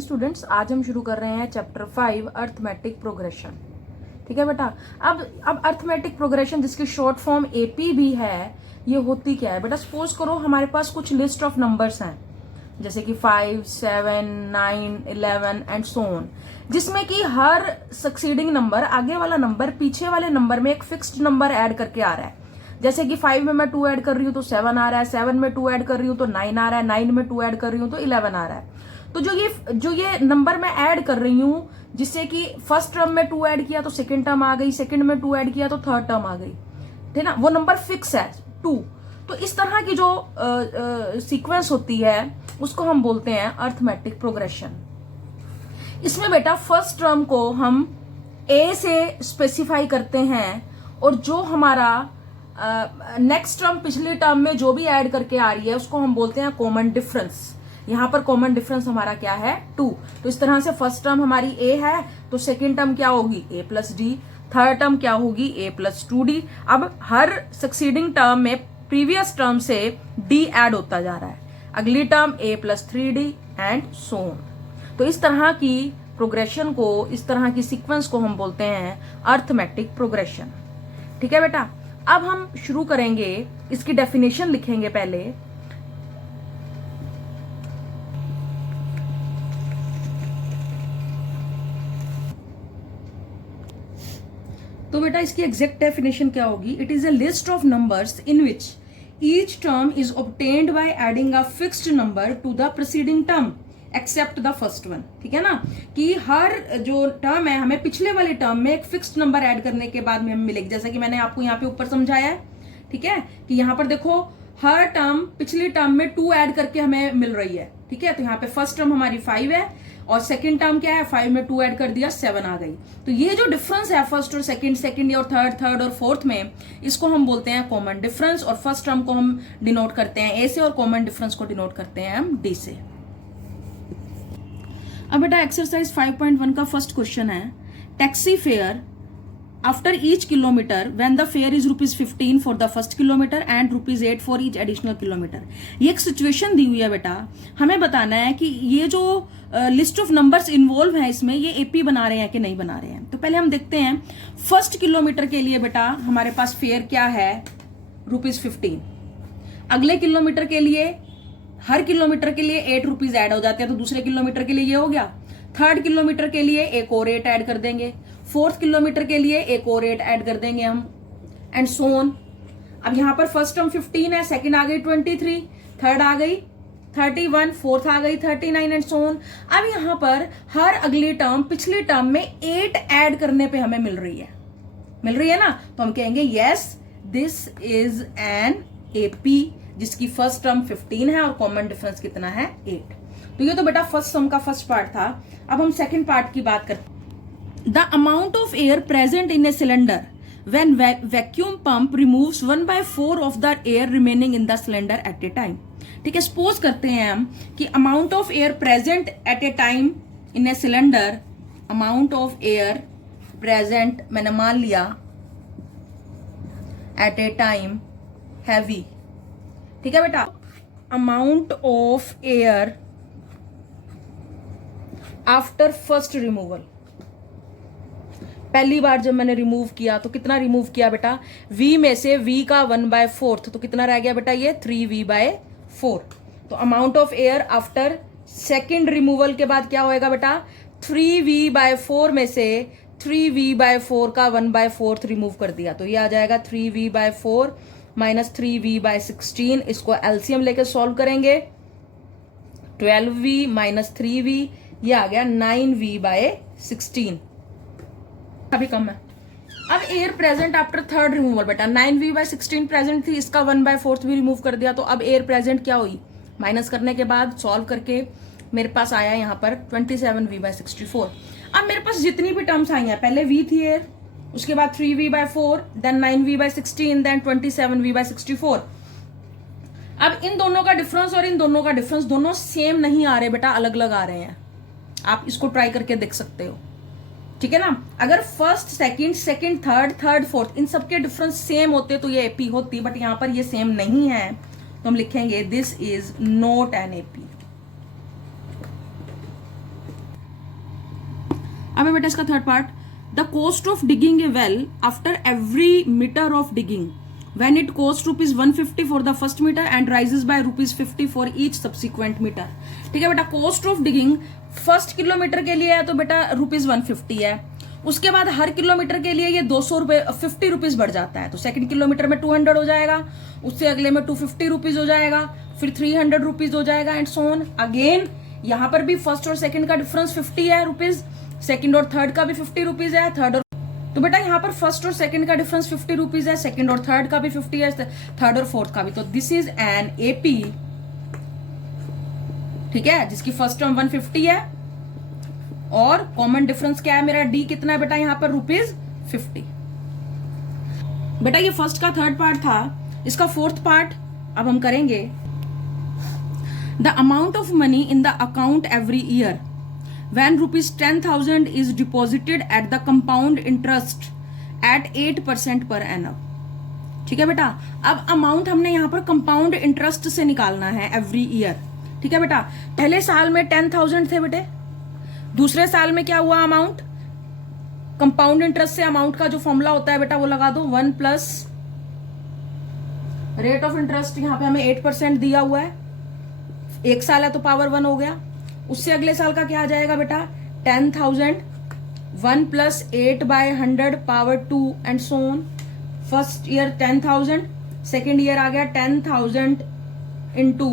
Students, आज हम शुरू कर रहे हैं चैप्टर 5 अर्थमेटिक प्रोग्रेशन। ठीक है बेटा। अब अर्थमेटिक प्रोग्रेशन जिसकी शॉर्ट फॉर्म एपी भी है, ये होती क्या है बेटा? सपोज करो हमारे पास कुछ लिस्ट ऑफ नंबर्स हैं, जैसे कि 5, 7, 9, 11 एंड सो ऑन, जिसमें कि हर सक्सीडिंग नंबर, आगे वाला नंबर पीछे वाले नंबर में एक फिक्स्ड नंबर ऐड करके आ रहा है। जैसे कि 5 में मैं 2 ऐड कर रही हूँ तो 7 आ रहा है, 7 में 2 ऐड कर रही हूँ तो 9 आ रहा है, 9 में 2 ऐड कर रही हूँ तो 11 आ रहा है। तो जो ये नंबर मैं ऐड कर रही हूँ, जिससे कि फर्स्ट टर्म में 2 ऐड किया तो सेकंड टर्म आ गई, सेकंड में 2 ऐड किया तो थर्ड टर्म आ गई, ठीक ना? वो नंबर फिक्स है 2। तो इस तरह की जो सीक्वेंस होती है उसको हम बोलते हैं अर्थमेटिक प्रोग्रेशन। इसमें बेटा फर्स्ट टर्म को हम ए से स्पेसिफाई करते हैं और जो हमारा नेक्स्ट टर्म पिछली टर्म में जो भी ऐड करके आ रही है उसको हम बोलते हैं कॉमन डिफरेंस। यहां पर कॉमन डिफरेंस हमारा क्या है? 2। तो इस तरह से फर्स्ट टर्म हमारी ए है तो सेकेंड टर्म क्या होगी? a plus D. Third term क्या होगी? a plus 2d। अब हर सक्सीडिंग टर्म में प्रीवियस टर्म से d ऐड होता जा रहा है, अगली term a plus 3d and so on. तो इस तरह की प्रोग्रेशन को, इस तरह की सीक्वेंस को हम बोलते हैं अर्थमेटिक प्रोग्रेशन। ठीक है बेटा। अब हम शुरू करेंगे, इसकी डेफिनेशन लिखेंगे पहले। तो बेटा इसकी एग्जैक्ट डेफिनेशन क्या होगी? It is a list of numbers in which each term is obtained by adding a fixed number to the preceding term except the first one. ठीक है ना, कि हर जो टर्म है हमें पिछले वाले टर्म में एक फिक्स्ड नंबर ऐड करने के बाद में हमें मिलेगी। जैसा कि मैंने आपको यहाँ पे ऊपर समझाया है, ठीक है, कि यहाँ पर देखो हर टर्म पिछली टर्म में 2 ऐड करके हमें मिल रही है। ठीक है, तो यहाँ पे फर्स्ट टर्म हमारी 5 है और सेकंड टर्म क्या है? 5 में 2 ऐड कर दिया, 7 आ गई। तो ये जो डिफरेंस है फर्स्ट और सेकंड, सेकंड और थर्ड, थर्ड और फोर्थ में, इसको हम बोलते हैं कॉमन डिफरेंस। और फर्स्ट टर्म को हम डिनोट करते हैं ए से और कॉमन डिफरेंस को डिनोट करते हैं हम डी से। अब बेटा एक्सरसाइज 5.1 का फर्स्ट क्वेश्चन है, taxi fare after each kilometre when the fair is ₹15 for the first kilometre and ₹8 for each additional kilometre. ये एक सिचुएशन दी हुई है बेटा, हमें बताना है कि ये जो लिस्ट ऑफ नंबर्स इन्वॉल्व है इसमें, ये एपी बना रहे हैं कि नहीं बना रहे हैं। तो पहले हम देखते हैं फर्स्ट किलोमीटर के लिए बेटा हमारे पास फेयर क्या है? ₹15। अगले किलोमीटर के लिए, हर किलोमीटर के लिए ₹8 ऐड हो जाते हैं, तो दूसरे किलोमीटर के लिए ये हो गया। थर्ड किलोमीटर के लिए एक और 8 ऐड कर देंगे, फोर्थ किलोमीटर के लिए एक और 8 ऐड कर देंगे हम, एंड सो ऑन। अब यहां पर फर्स्ट टर्म 15 है, सेकंड आ गई 23, थर्ड आ गई 31, फोर्थ आ गई 39 एंड सो ऑन। अब यहां पर हर अगली टर्म पिछली टर्म में 8 ऐड करने पे हमें मिल रही है ना, तो हम कहेंगे yes this is an AP जिसकी फर्स्ट टर्म 15 है और कॉमन डिफरेंस कितना है? 8। तो ये तो बेटा फर्स्ट सम का फर्स्ट पार्ट था। अब हम सेकंड पार्ट की बात करते हैं। The amount of air present in a cylinder when vacuum pump removes 1/4 of the air remaining in the cylinder at a time। ठीक है, सपोज करते हैं हम कि amount of air present at a time in a cylinder, amount of air present मैंने मान लिया at a time heavy। ठीक है बेटा, amount of air after first removal, पहली बार जब मैंने रिमूव किया तो कितना रिमूव किया बेटा? v में से v का 1/4, तो कितना रह गया बेटा? ये 3v/4। तो amount of air after second removal के बाद क्या होएगा बेटा? 3v/4 में से 3v/4 का 1/4 रिमूव कर दिया, तो ये आ जाएगा 3v/4 माइनस 3v/16। इसको एलसीएम लेके सॉल्व करेंगे, 12v माइनस 3v, ये आ गया 9v/16, अभी कम है। अब air present after third removal बेटा, 9v/16 प्रेजेंट थी, इसका 1/4 भी रिमूव कर दिया, तो अब एयर प्रेजेंट क्या हुई? माइनस करने के बाद सॉल्व करके मेरे पास आया यहाँ पर 27v/64। अब मेरे पास जितनी भी टर्म्स आई हैं, पहले v थी एयर, उसके बाद 3v/4, then 9v/16, then 27v/64। अब इन दोनों का डिफरेंस और इन दोनों का डिफरेंस दोनों सेम नहीं आ रहे बेटा, अलग अलग आ रहे हैं। आप इसको ट्राई करके देख सकते हो। ठीक है ना, अगर first second, second third, third fourth, इन सबके डिफरेंस सेम होते तो ये एपी होती, बट यहां पर ये सेम नहीं है, तो हम लिखेंगे this is not an AP. अब है बेटा इसका third part, the cost of digging a well after every metre of digging when it costs ₹150 for the first meter and rises by ₹50 for each subsequent meter। ठीक है बेटा, cost of digging first kilometre के लिए है तो बेटा ₹150 है, उसके बाद हर किलोमीटर के लिए ये 200 रुपए 50 रुपीज बढ़ जाता है, तो सेकंड किलोमीटर में 200 हो जाएगा, उससे अगले में 250 रुपीज हो जाएगा, फिर 300 रुपीज हो जाएगा एंड सो ऑन। अगेन यहाँ पर भी फर्स्ट और सेकंड का डिफरेंस 50 है रुपीज, सेकंड और थर्ड का भी 50 रुपीज है, थर्ड और तो बेटा यहाँ पर फर्स्ट और सेकंड का डिफरेंस 50 रुपीज है, सेकंड और थर्ड का भी 50 है, थर्ड और फोर्थ का भी। तो दिस इज एन एपी, ठीक है, जिसकी फर्स्ट टर्म 150 है और कॉमन डिफरेंस क्या है मेरा डी कितना है बेटा यहाँ पर ₹50। बेटा ये फर्स्ट का थर्ड पार्ट था, इसका फोर्थ पार्ट अब हम करेंगे। The amount of money in the account every year when ₹10,000 is deposited at the compound interest at 8% per annum। ठीक है बेटा, अब अमाउंट हमने यहाँ पर कंपाउंड इंटरेस्ट से निकालना है एवरी ईयर। ठीक है बेटा, पहले साल में 10,000 थे बेटे, दूसरे साल में क्या हुआ अमाउंट, कंपाउंड इंटरेस्ट से अमाउंट का जो फॉर्मूला होता है बेटा वो लगा दो, 1 प्लस रेट ऑफ इंटरेस्ट, यहाँ पे हमें 8% दिया हुआ है, एक साल है तो पावर 1 हो गया, उससे अगले साल का क्या आ जाएगा बेटा 10,000, 1 plus 8/100 power 2 and so on. First year 10,000, second year आ गया 10,000 इंटू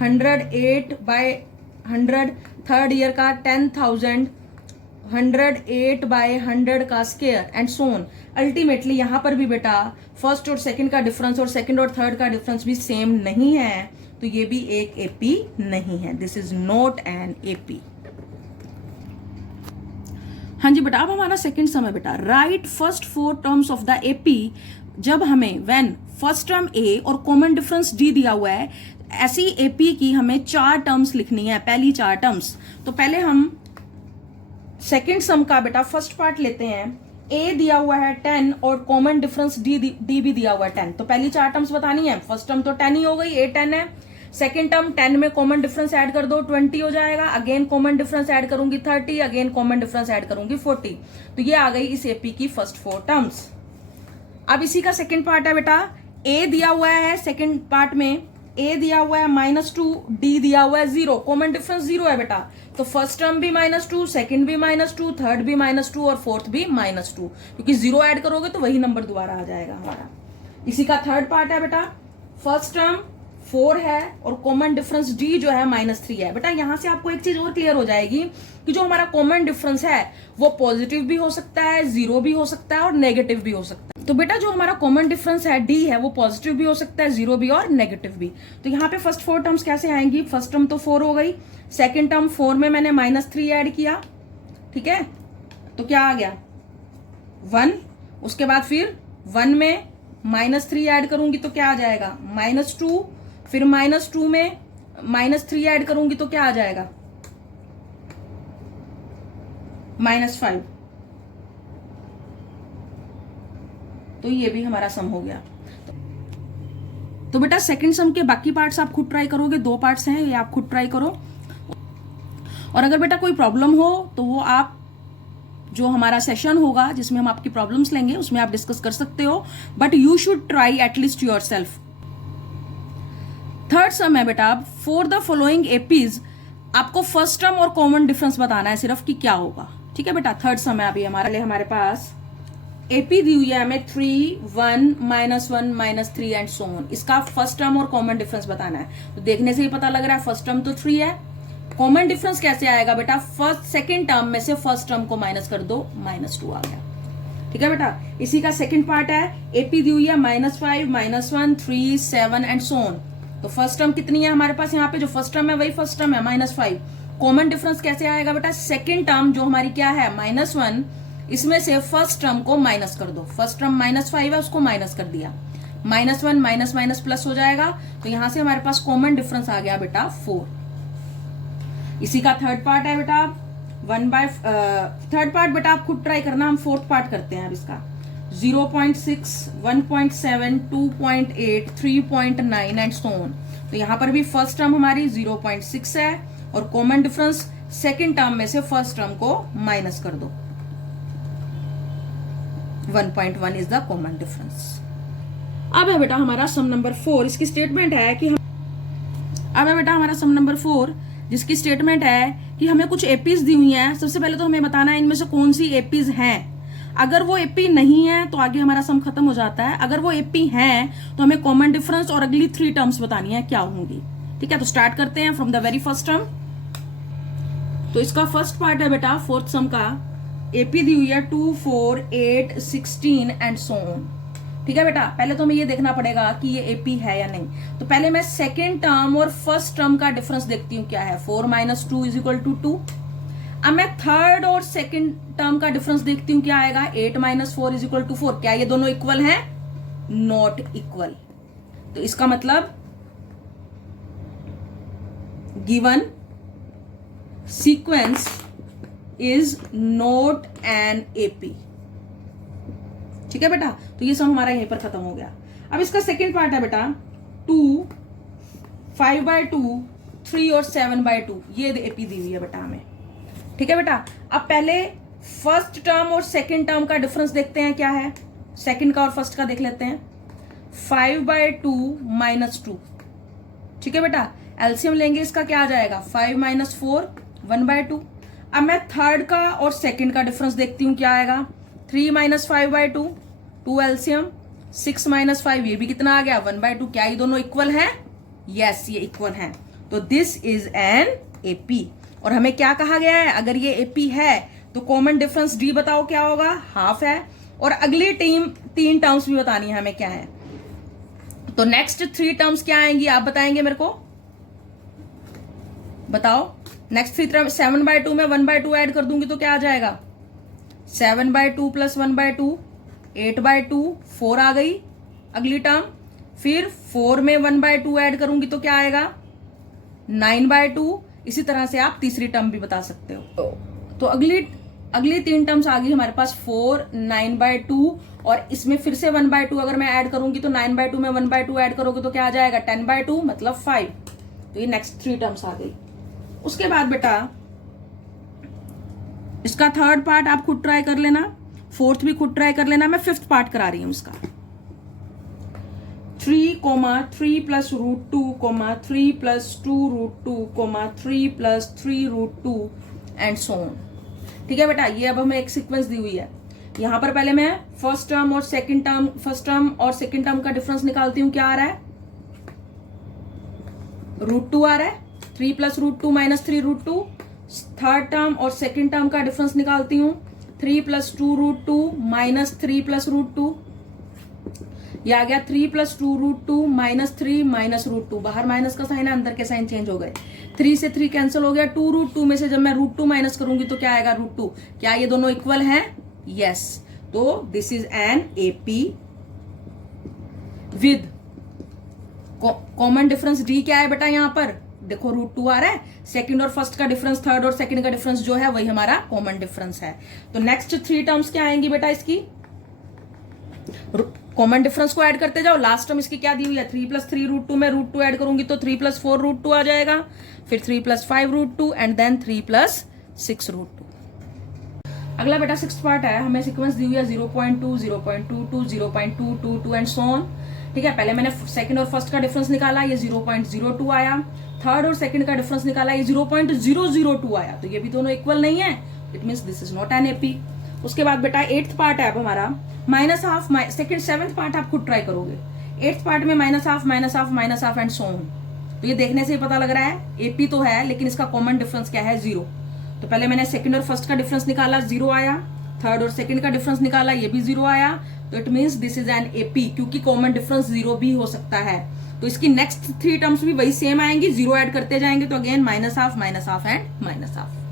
100 8/100, थर्ड ईयर का 10,000 100 8/100 का square and so on. Ultimately यहां पर भी बेटा फर्स्ट और सेकंड का डिफरेंस और सेकंड और थर्ड का डिफरेंस भी सेम नहीं है, तो ये भी एक एपी नहीं है, this is not an AP. हाँ जी बेटा, अब हमारा सेकंड सम है बेटा, right first 4 terms of the AP. जब हमें व्हेन फर्स्ट टर्म ए और कॉमन डिफरेंस डी दिया हुआ है, ऐसी एपी की हमें 4 टर्म्स लिखनी है, पहली 4 टर्म्स। तो पहले हम सेकंड सम का बेटा फर्स्ट पार्ट लेते हैं। ए दिया हुआ है 10 और कॉमन डिफरेंस डी भी दिया हुआ है 10, तो पहली 4 टर्म्स बतानी है। फर्स्ट टर्म तो 10 ही हो गई, ए 10 है, सेकेंड टर्म 10 में कॉमन डिफरेंस ऐड कर दो 20 हो जाएगा, अगेन कॉमन डिफरेंस ऐड करूंगी 30, अगेन कॉमन डिफरेंस ऐड करूंगी 40, तो ये आ गई इस एपी की फर्स्ट 4 टर्म्स। अब इसी का सेकेंड पार्ट है बेटा, ए दिया हुआ है सेकेंड पार्ट में, ए दिया हुआ है -2, डी दिया हुआ है 0, कॉमन डिफरेंस 0 है बेटा, तो फर्स्ट टर्म भी -2, सेकंड भी -2, थर्ड भी -2 और फोर्थ भी -2, क्योंकि 0 ऐड करोगे तो वही नंबर दोबारा आ जाएगा हमारा। इसी का थर्ड पार्ट है बेटा, फर्स्ट टर्म 4 है और कॉमन डिफरेंस डी जो है -3 है। बेटा यहां से आपको एक चीज और क्लियर हो जाएगी कि जो हमारा कॉमन डिफरेंस है वो पॉजिटिव भी हो सकता है, 0 भी हो सकता है और नेगेटिव भी हो सकता है। तो बेटा जो हमारा कॉमन डिफरेंस है डी है वो पॉजिटिव भी हो सकता है, 0 भी और नेगेटिव भी। तो यहाँ पे फर्स्ट 4 टर्म्स कैसे आएंगी, फर्स्ट टर्म तो 4 हो गई, सेकेंड टर्म 4 में मैंने -3 ऐड किया, ठीक है, तो क्या आ गया 1, उसके बाद फिर 1 में -3 ऐड करूंगी तो क्या आ जाएगा -2, फिर -2 में -3 ऐड करूंगी तो क्या आ जाएगा -5, तो ये भी हमारा सम हो गया। तो बेटा सेकंड सम के बाकी पार्ट्स आप खुद ट्राई करोगे, 2 पार्ट्स हैं, ये आप खुद ट्राई करो, और अगर बेटा कोई प्रॉब्लम हो तो वो आप जो हमारा सेशन होगा जिसमें हम आपकी प्रॉब्लम्स लेंगे उसमें आप डिस्कस कर सकते हो, but you should try at least yourself. Third सम है बेटा, फॉर द फॉलोइंग एपीज आपको फर्स्ट टर्म और कॉमन डिफरेंस बताना है सिर्फ कि क्या होगा। ठीक है बेटा, थर्ड सम है अभी हमारे पास एपी दी हुई है हमें 3, 1, -1, -3 एंड सो ऑन। इसका फर्स्ट टर्म और कॉमन डिफरेंस बताना है, तो देखने से ही पता लग रहा है फर्स्ट टर्म तो 3 है, कॉमन डिफरेंस कैसे आएगा बेटा, फर्स्ट सेकंड टर्म में से फर्स्ट टर्म को माइनस कर दो, -2 आ गया। ठीक है बेटा, इसी का सेकंड पार्ट है, एपी दी हुई है -5, -1, 3, 7 एंड सो ऑन। तो फर्स्ट टर्म कितनी है हमारे पास, यहाँ पे जो फर्स्ट टर्म है वही फर्स्ट टर्म है -5। कॉमन डिफरेंस कैसे आएगा बेटा, सेकंड टर्म जो हमारी क्या है -1, इसमें से फर्स्ट टर्म को माइनस कर दो, फर्स्ट टर्म -5 है उसको माइनस कर दिया, -1 माइनस माइनस प्लस हो जाएगा, तो यहां से हमारे पास कॉमन डिफरेंस आ गया बेटा 4। इसी का थर्ड पार्ट है बेटा थर्ड पार्ट बेटा आप खुद ट्राई करना, हम फोर्थ पार्ट करते हैं अब इसका 0.6, 1.7, 2.8, 3.9 एंड सो ऑन। तो यहां पर भी फर्स्ट टर्म हमारी 0.6 है और कॉमन डिफरेंस सेकेंड टर्म में से फर्स्ट टर्म को माइनस कर दो, 1.1 इज द कॉमन डिफरेंस। अब है बेटा हमारा सम नंबर 4, इसकी स्टेटमेंट है कि अब है बेटा हमारा सम नंबर 4, जिसकी स्टेटमेंट है कि हमें कुछ एपीज दी हुई हैं। सबसे पहले तो हमें बताना है इनमें से कौन सी एपीज हैं। अगर वो एपी नहीं है तो आगे हमारा सम खत्म हो जाता है। अगर वो एपी है तो हमें कॉमन डिफरेंस और अगली 3 टर्म्स बतानी है क्या होंगी। ठीक है, तो स्टार्ट करते हैं from the very first term. तो इसका फर्स्ट पार्ट है बेटा फोर्थ सम का, एपी दी हुई है 2, 4, 8, 16 एंड सो ऑन। ठीक है बेटा, पहले तो हमें ये देखना पड़ेगा कि ये एपी है या नहीं। तो पहले मैं सेकेंड टर्म और फर्स्ट टर्म का डिफरेंस देखती हूँ क्या है। 4 - 2 = 2। अब मैं थर्ड और सेकंड टर्म का डिफरेंस देखती हूँ क्या आएगा। 8 - 4 = 4। क्या ये दोनों इक्वल हैं? Not equal. तो इसका मतलब given sequence is not an AP. ठीक है बेटा, तो ये सब हमारा यहीं पर खत्म हो गया। अब इसका सेकंड पार्ट है बेटा 2, 5/2, 3 और 7/2। ये एपी दी हुई है बेटा हमें। ठीक है बेटा, अब पहले फर्स्ट टर्म और सेकंड टर्म का डिफरेंस देखते हैं क्या है। सेकंड का और फर्स्ट का देख लेते हैं। 5/2 - 2। ठीक है बेटा, एलसीएम लेंगे इसका क्या आ जाएगा। 5 - 4 1/2। अब मैं थर्ड का और सेकंड का डिफरेंस देखती हूँ क्या आएगा। 3 - 5/2 2 एलसीएम। 6 - 5 ये भी कितना आ गया 1/2। क्या ये दोनों इक्वल हैं? यस, ये इक्वल हैं। तो दिस इज एन एपी। और हमें क्या कहा गया है, अगर ये एपी है तो कॉमन डिफरेंस डी बताओ क्या होगा, हाफ है। और अगली 3 टर्म्स भी बतानी है हमें क्या है। तो नेक्स्ट 3 टर्म्स क्या आएंगी आप बताएंगे मेरे को, बताओ। नेक्स्ट 3 टर्म 7/2 में 1/2 ऐड कर दूंगी तो क्या आ जाएगा। 7/2 + 1/2 8/2 4 आ गई अगली टर्म। फिर 4 में 1/2 ऐड करूंगी तो क्या आएगा 9/2। इसी तरह से आप तीसरी टर्म भी बता सकते हो। तो अगली 3 टर्म्स आ गई हमारे पास 4, 9/2 और इसमें फिर से 1/2 अगर मैं ऐड करूंगी तो 9/2 में 1/2 ऐड करोगे तो क्या आ जाएगा 10/2 मतलब 5। तो ये नेक्स्ट 3 टर्म्स आ गई। उसके बाद बेटा इसका थर्ड पार्ट आप खुद ट्राई कर लेना, फोर्थ भी खुद ट्राई कर लेना। मैं फिफ्थ पार्ट करा रही हूं इसका। 3, 3 + √2, 3 + 2√2, 3 + 3√2 एंड सो ऑन। ठीक है बेटा, ये अब हमें एक सीक्वेंस दी हुई है। यहां पर पहले मैं फर्स्ट टर्म और सेकंड टर्म का डिफरेंस निकालती हूं। क्या आ रहा है √2 आ रहा है। 3 + √2 - 3√2। थर्ड टर्म और सेकंड टर्म का डिफरेंस निकालती हूं। 3 + 2√2 - 3 + √2। यह आ गया 3 + 2√2 - 3 - √2। बाहर माइनस का साइन है, अंदर के साइन चेंज हो गए। 3 से 3 कैंसिल हो गया। 2√2 में से जब मैं √2 माइनस करूंगी तो क्या आएगा √2। क्या ये दोनों इक्वल हैं? यस। तो this is an AP with common difference D क्या है बेटा यहां पर देखो √2 आ रहा है। सेकंड और फर्स्ट का डिफरेंस, थर्ड और सेकंड का डिफरेंस जो है वही हमारा कॉमन डिफरेंस है। तो नेक्स्ट 3 टर्म्स क्या आएंगी बेटा इसकी, कॉमन डिफरेंस को ऐड करते जाओ। लास्ट टर्म इसकी क्या दी हुई है 3 + 3√2 में √2 ऐड करूंगी तो 3 + 4√2 आ जाएगा। फिर 3 + 5√2 एंड देन 3 + 6√2। अगला बेटा सिक्स्थ पार्ट है। हमें सीक्वेंस दी हुई है 0.2, 0.22, 0.222 एंड सो ऑन। ठीक है, पहले मैंने सेकंड और फर्स्ट का डिफरेंस निकाला, ये 0.02 आया। थर्ड और सेकंड का डिफरेंस निकाला, ये 0.002 आया। तो ये भी दोनों इक्वल नहीं है, it means this is not an AP. उसके बाद बेटा 8th पार्ट है अब हमारा -½ सेकंड 7th पार्ट आप खुद ट्राई करोगे। 8th पार्ट में -½ एंड सो ऑन। तो ये देखने से ही पता लग रहा है एपी तो है, लेकिन इसका कॉमन डिफरेंस क्या है 0। तो पहले मैंने सेकंड और फर्स्ट का डिफरेंस निकाला, 0 आया। थर्ड और सेकंड का डिफरेंस निकाला, ये भी 0 आया। तो it means this is an AP, क्योंकि कॉमन डिफरेंस 0 भी हो सकता है। तो इसकी नेक्स्ट 3 टर्म्स भी वही सेम आएंगी, 0 ऐड करते जाएंगे। तो अगेन -½ एंड -½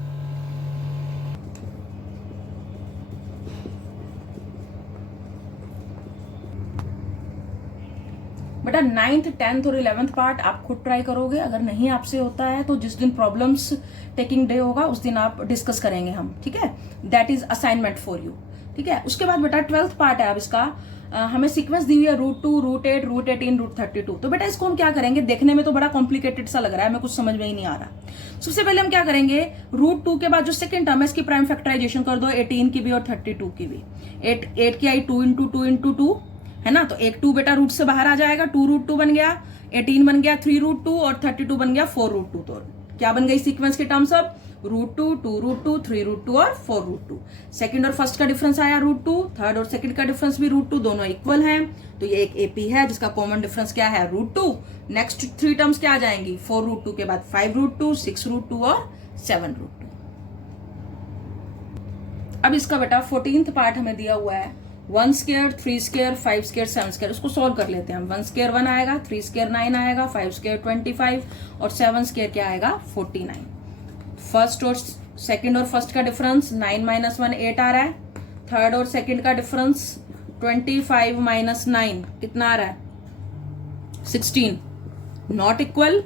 बेटा 9th, 10th और 11th पार्ट आप खुद ट्राई करोगे। अगर नहीं आपसे होता है तो जिस दिन प्रॉब्लम्स टेकिंग डे होगा उस दिन आप डिस्कस करेंगे हम, ठीक है। That is assignment for you, ठीक है। उसके बाद बेटा 12th पार्ट है अब इसका। हमें सीक्वेंस दी हुई है √2, √8, √18, √32। तो बेटा इसको हम क्या करेंगे, देखने में तो बड़ा कॉम्प्लिकेटेड सा लग रहा है, हमें कुछ समझ में ही नहीं आ रहा। सबसे पहले हम क्या करेंगे, √2 के बाद जो सेकंड टर्म है इसकी प्राइम फैक्टराइजेशन कर दो, 18 की भी और 32 की भी। 8 की आई 2 × 2 × 2 है ना, तो एक 2 बेटा रूट से बाहर आ जाएगा, 2 √2 बन गया, 18 बन गया 3 √2 और 32 बन गया 4 √2। तो क्या बन गई सीक्वेंस के टर्म्स अब, √2, 2 √2, 3 √2 और 4 √2। सेकंड और फर्स्ट का डिफरेंस आया √2, थर्ड और सेकंड का डिफरेंस भी √2, दोनों इक्वल हैं, तो ये एक एपी है जिसका कॉमन डिफरेंस क्या है, √2। नेक्स्ट 3 टर्म्स क्या आ जाएंगी, 4 √2 के बाद 5 √2, 6 √2 और 7 √2। अब इसका बेटा 14th पार्ट हमें दिया हुआ है, 1 स्क्वायर, 3 स्क्वायर, 5 स्क्वायर, 7 स्क्वायर। उसको सॉल्व कर लेते हैं हम। 1 स्क्वायर 1 आएगा, 3 स्क्वायर 9 आएगा, 5 स्क्वायर 25 और 7 स्क्वायर क्या आएगा 49। फर्स्ट और सेकंड और फर्स्ट का डिफरेंस 9 - 1 8 आ रहा है। थर्ड और सेकंड का डिफरेंस 25 - 9 कितना आ रहा है 16, नॉट इक्वल।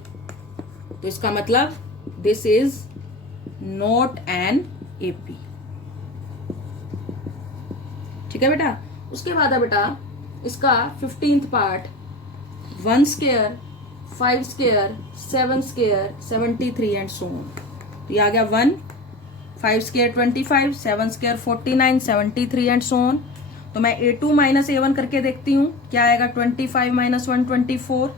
तो इसका मतलब this is not an AP. ठीक है बेटा। उसके बाद है बेटा इसका 15th part, 1 square, 5 square, 7 square, 73 and so on. तो ये आ गया 1, 5 square 25, 7 square 49, 73 and so on. तो मैं A2 - A1 करके देखती हूँ, क्या आएगा 25 - 1 24।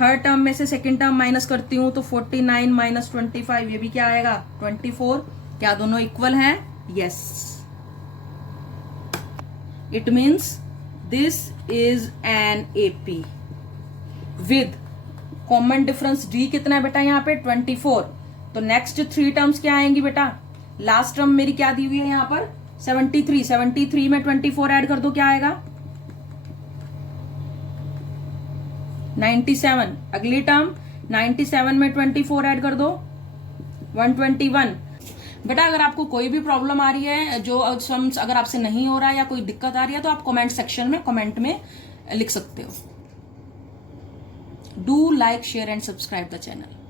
थर्ड टर्म में से सेकंड टर्म माइनस करती हूँ तो 49 - 25, ये भी क्या आएगा 24। क्या दोनों इक्वल हैं, yes. It means this is an AP with common difference D कितना है बेटा यहाँ पे 24। तो नेक्स्ट 3 टर्म्स क्या आएंगी बेटा, लास्ट टर्म मेरी क्या दी हुई है यहाँ पर 73, 73 में 24 ऐड कर दो, क्या आएगा 97। अगली टर्म 97 में 24 ऐड कर दो 121। बेटा अगर आपको कोई भी प्रॉब्लम आ रही है, जो सम्स अगर आपसे नहीं हो रहा है या कोई दिक्कत आ रही है, तो आप कमेंट सेक्शन में कमेंट में लिख सकते हो। Do like, share and subscribe the channel.